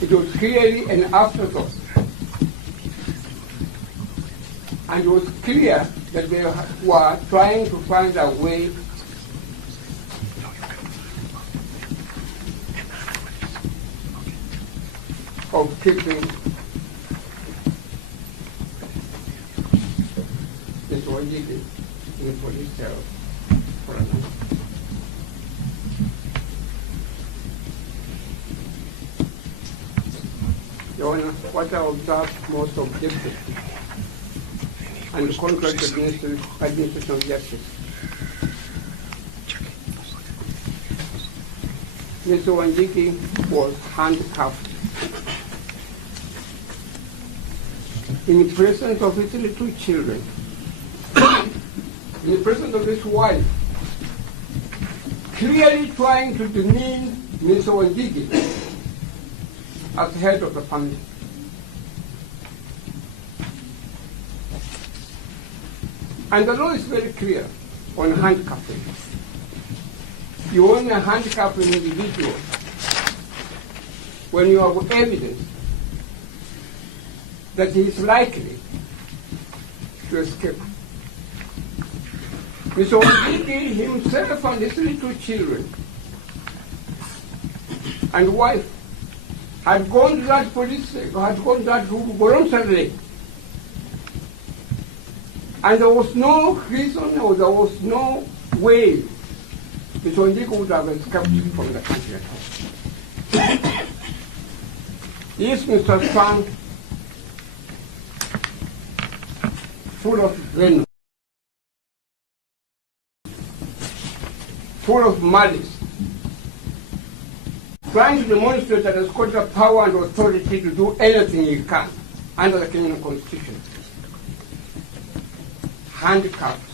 It was clearly an afterthought. And it was clear that they were trying to find a way of keeping this Wanjigi in police cell for a night. Your Honor, what I observed most objectively and contrary to administration of justice, Mr. Wanjigi was handcuffed in the presence of his little children, in the presence of his wife, clearly trying to demean Mr. Wanjigi as head of the family. And the law is very clear on handcuffing. You only handcuff an individual when you have evidence that he is likely to escape. Mr. Wanjigi himself and his little children and wife had gone to that police, had gone to that room voluntarily. And there was no reason or there was no way Mr. Wanjigi would have escaped from the country at all. Yes, Mr. Fan, full of venom, full of malice, trying to demonstrate that he's got the power and authority to do anything he can under the Kenyan Constitution. Handcuffed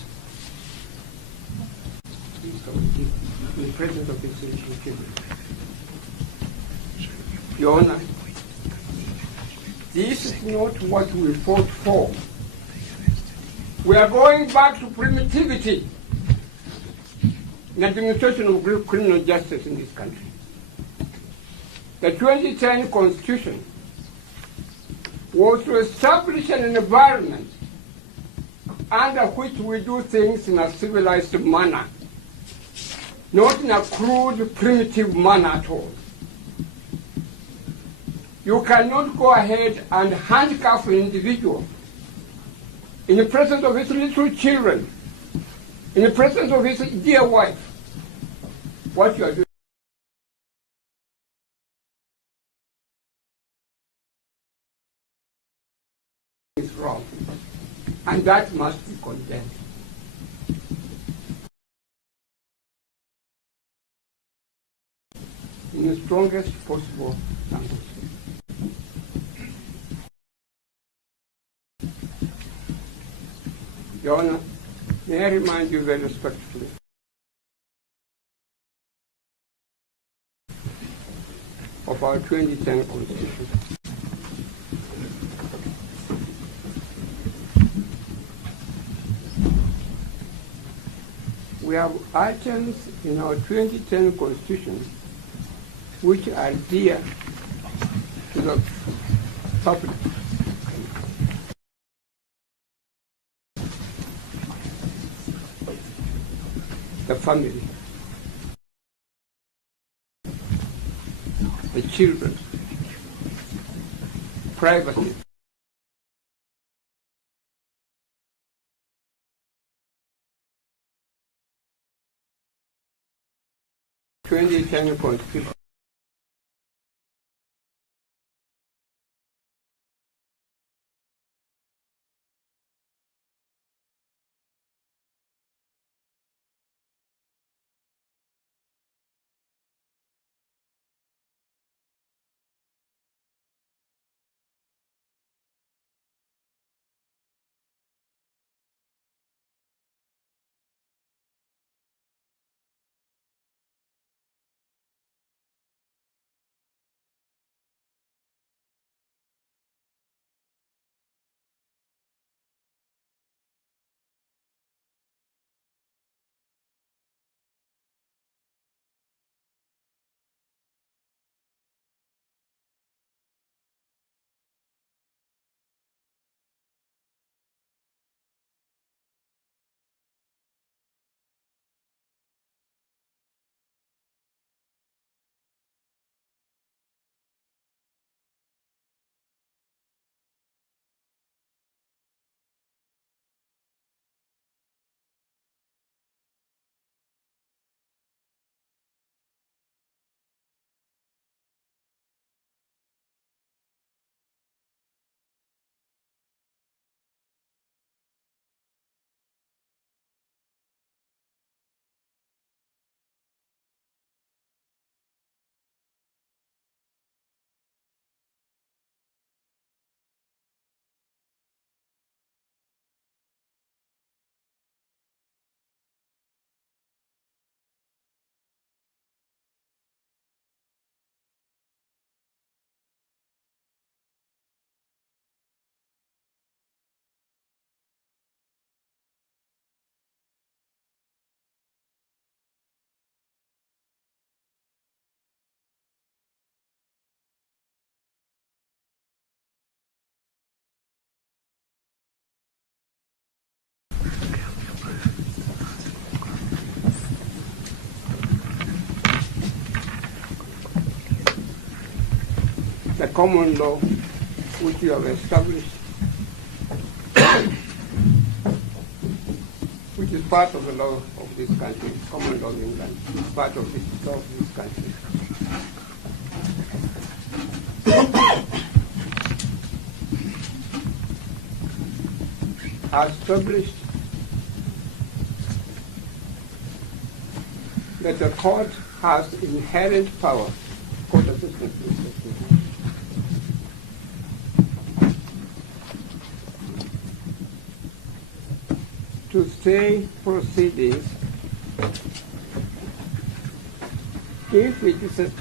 in the presence of his little children. Your Honor, this is not what we fought for. We are going back to primitivity in administration of criminal justice in this country. The 2010 Constitution was to establish an environment under which we do things in a civilized manner, not in a crude, primitive manner at all. You cannot go ahead and handcuff an individual in the presence of his little children, in the presence of his dear wife. What you are doing is wrong, and that must be condemned. In the strongest possible language. Your Honor, may I remind you very respectfully of our 2010 Constitution. We have items in our 2010 Constitution which are dear to the public. The family, the children, privacy. Constitution. the common law which you have established, which is part of the law of this country, common law of England, part of the law of this country. Has established that the court has inherent power, court assistance to stay proceedings if it is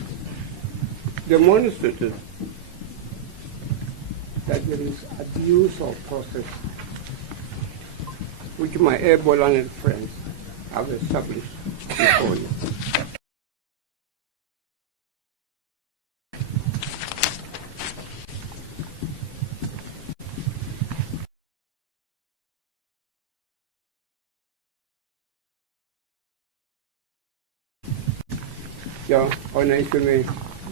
demonstrated that there is abuse of process, which my able learned friends have established before you. Your Honor, if you may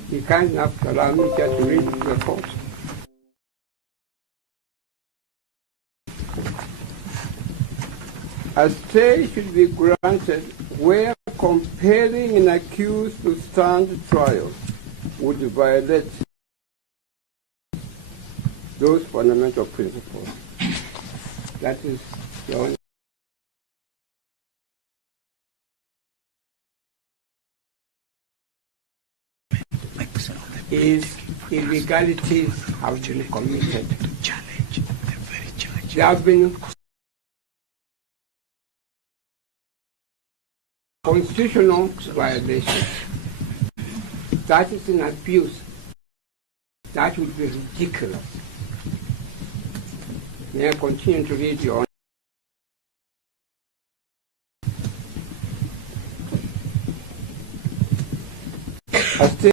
be kind enough to allow me just to read the report. A stay should be granted where compelling an accused to stand trial would violate those fundamental principles. That is, Your Honor. Is illegalities have been committed. There have been constitutional violations. That is an abuse. That would be ridiculous. May I continue to read, Your Honor? A stay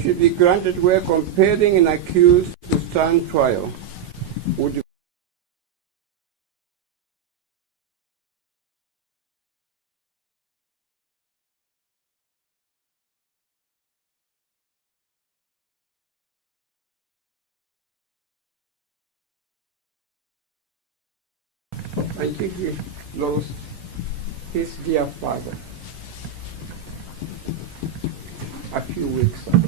should be granted where compelling an accused to stand trial would Wanjigi lost his dear father a few weeks ago.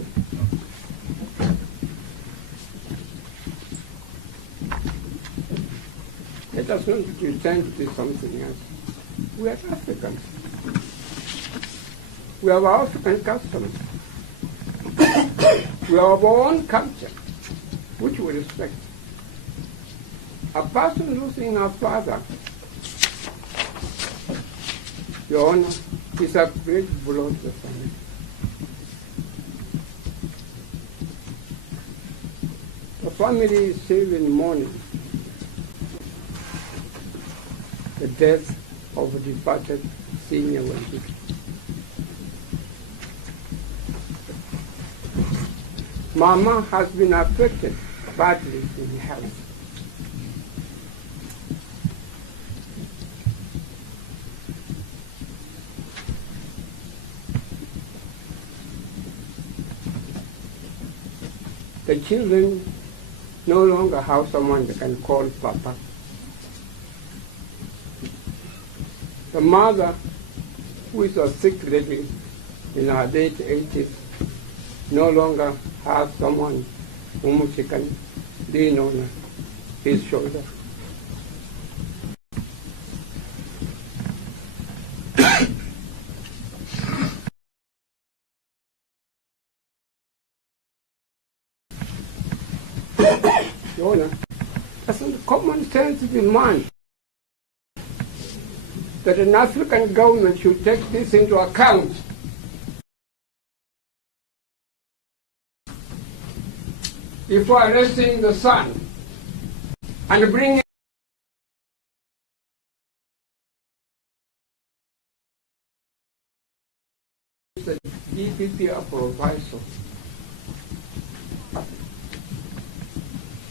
Let us not pretend to do something else. We are Africans. We have our African customs. We have our own culture, which we respect. A person losing a father, Your Honor, is a great blow to the family. The family is still in mourning the death of a departed senior Wanjigi. Mama has been affected badly in health. The children no longer have someone they can call Papa. The mother, who is a sick lady in her late 80s, no longer has someone whom she can lean on his shoulder. Your Honor, as a common sense demand that an African government should take this into account before arresting the son and bringing the EPP a proviso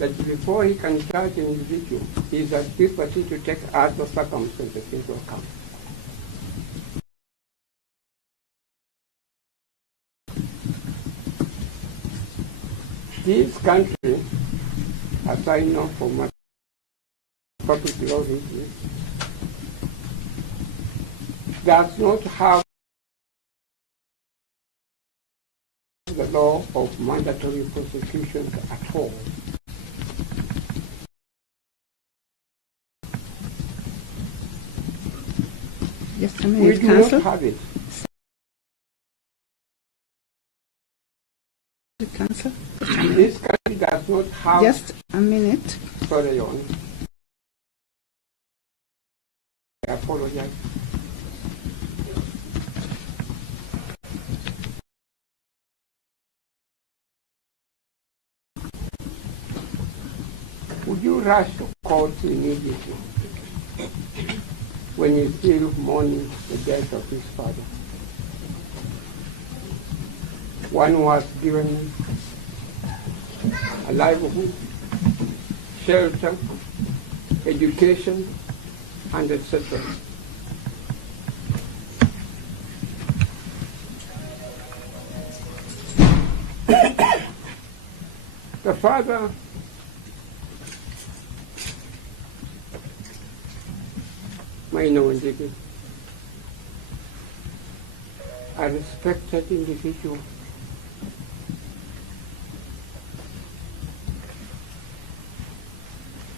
that before he can charge an individual, he is at liberty to take other circumstances into account. This country, as I know from my public law history, does not have the law of mandatory prosecution at all. Just a We minute, do Council. not have it. Council. This country does not have. Just a minute. Sorry, Your Honor. I apologize. Would you rush to court immediately when you still mourning the death of his father? One was given a livelihood, shelter, education, and etc. The father Wanjigi, a respected individual.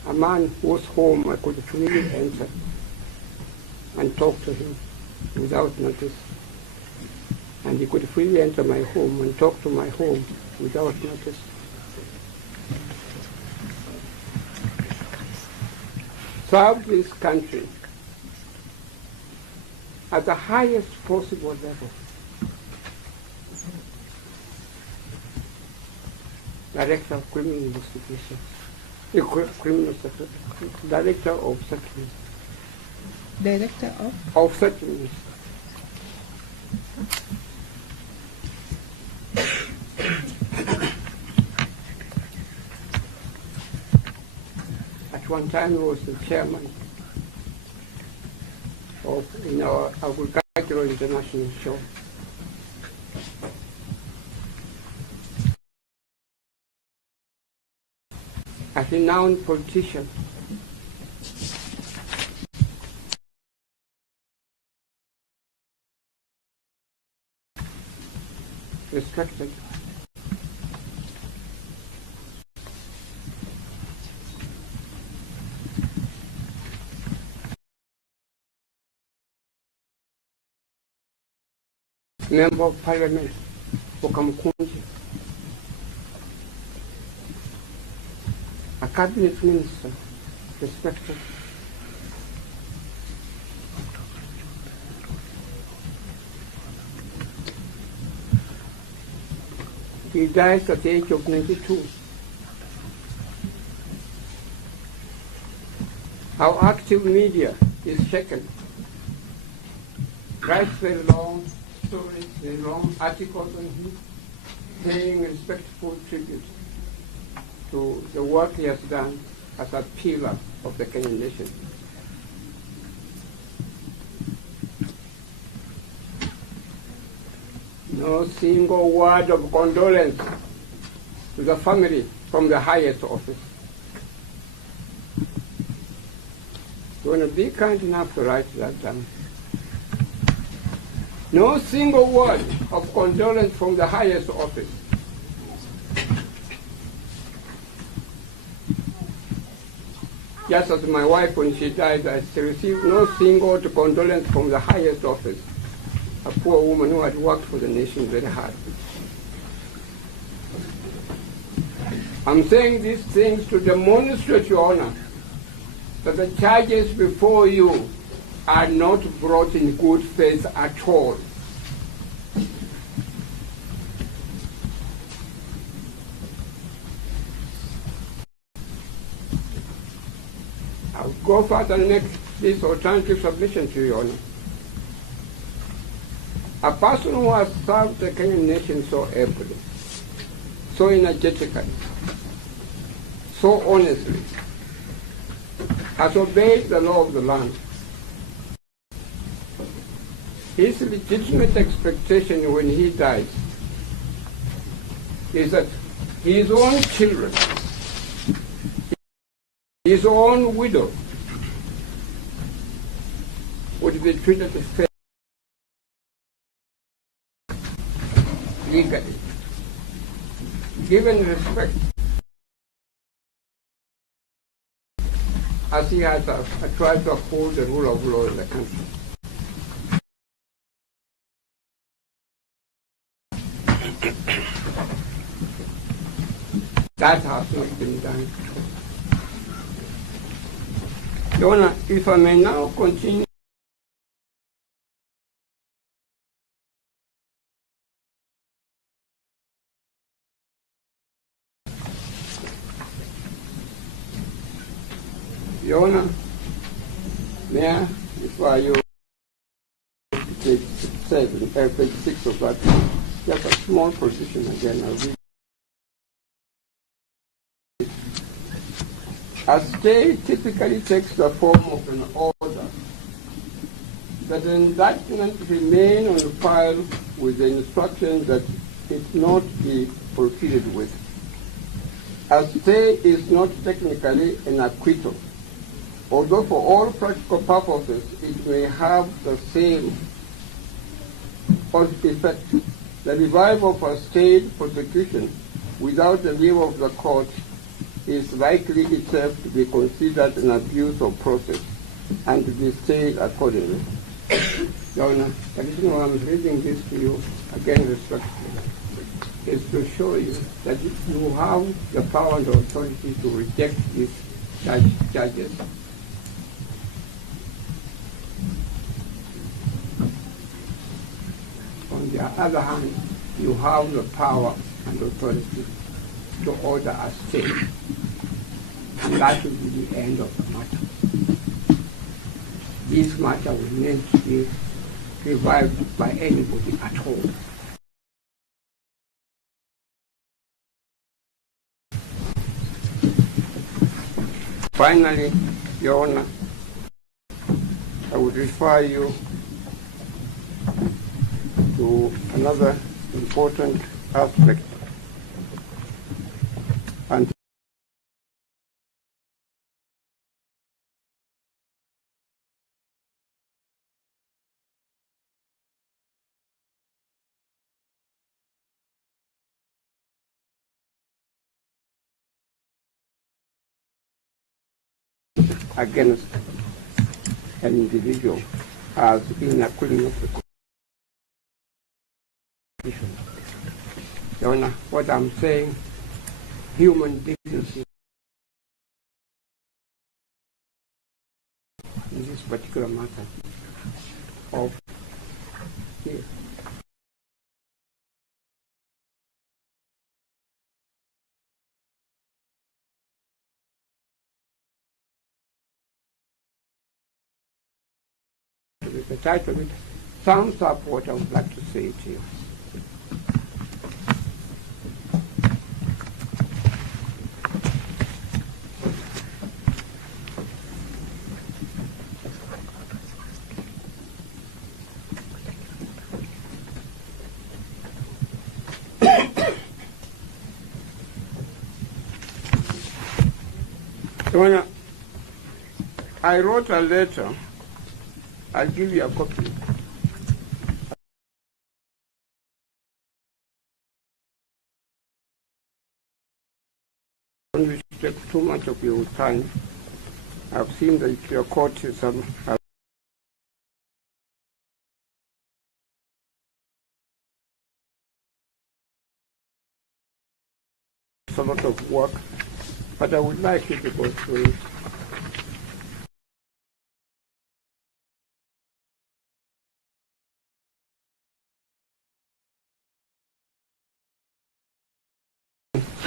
A man whose home I could freely enter and talk to him without notice. And he could freely enter my home and talk to my home without notice. Served this country at the highest possible level. Director of Criminal Investigation, Director of Settlement. Director of? Of Settlement. At one time he was the chairman in our Agricultural International Show. A renowned politician. Respected. Member of Parliament for Kamkunji. A cabinet minister, respected. He dies at the age of 92. Our active media is shaken. Writes very long stories, very long articles on him, paying respectful tribute to the work he has done as a pillar of the Kenyan nation. No single word of condolence to the family from the highest office. You want to be kind enough to write that down. No single word of condolence from the highest office. Just as my wife, when she died, I received no single condolence from the highest office. A poor woman who had worked for the nation very hard. I'm saying these things to demonstrate, Your Honor, that the charges before you are not brought in good faith at all. I'll go further and make this alternative submission to you, Your Honor. A person who has served the Kenyan nation so ably, so energetically, so honestly, has obeyed the law of the land. His legitimate expectation when he dies is that his own children, his own widow would be treated fairly, legally, given respect, as he has tried to uphold the rule of law in the country. That has not been done. Your Honor, if I may now continue. Your Honor, may I refer you to page 7, page 6 of that, just a small position again. I'll read. A stay typically takes the form of an order that the indictment remain on file with the instruction that it not be proceeded with. A stay is not technically an acquittal, although for all practical purposes it may have the same effect. The revival of a stayed prosecution without the leave of the court is likely itself to be considered an abuse of process and to be stayed accordingly. Your Honor, the reason why I'm reading this to you, again respectfully, is to show you that you have the power and authority to reject these charges. On the other hand, you have the power and authority to order a stay. And that will be the end of the matter. This matter will not be revived by anybody at all. Finally, Your Honor, I would refer you to another important aspect. And against an individual as in accordance with the Constitution. Your Honor, what I'm saying, human decency in this particular matter of here. The title of it sums up what I would like to say to you. When I wrote a letter, I'll give you a copy. I don't wish to take too much of your time. I've seen that your court is a lot of work, but I would like you to go through it.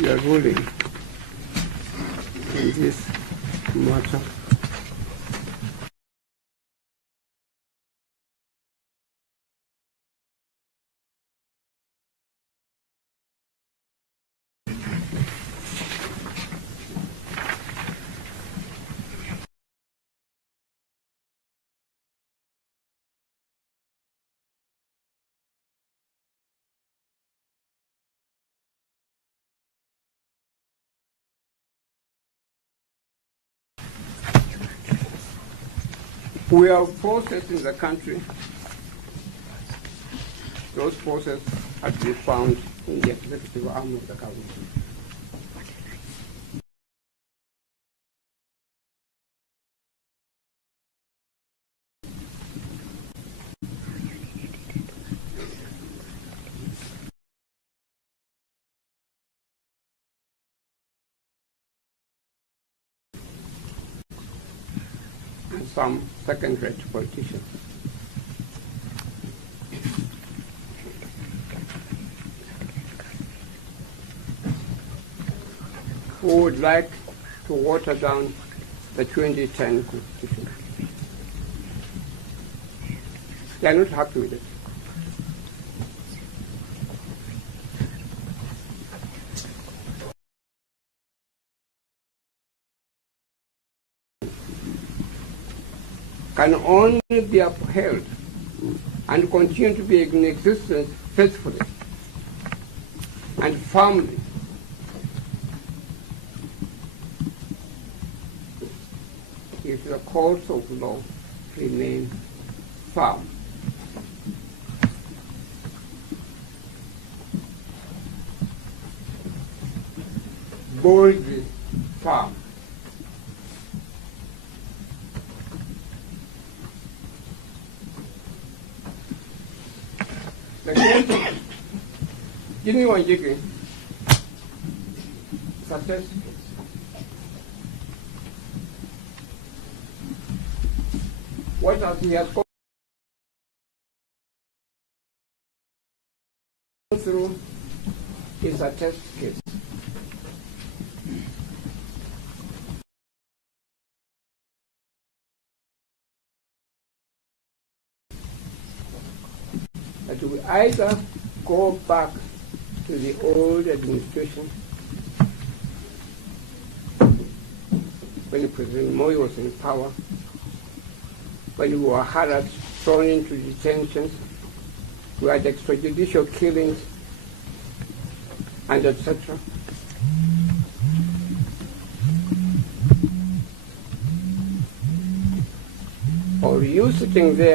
Your ruling in this matter. We have forces in the country. Those forces have to be found in the executive arm of the government. And some second-rate politicians. Who would like to water down the 2010 Constitution. They are not happy with it. Can only be upheld and continue to be in existence faithfully and firmly if the courts of law remain firm. Boldly firm. The case of Wanjigi success. What has he has gone through is a test case. That we either go back to the old administration when President Moi was in power, when we were harassed, thrown into detentions, we had extrajudicial killings, and etc. Or you sitting there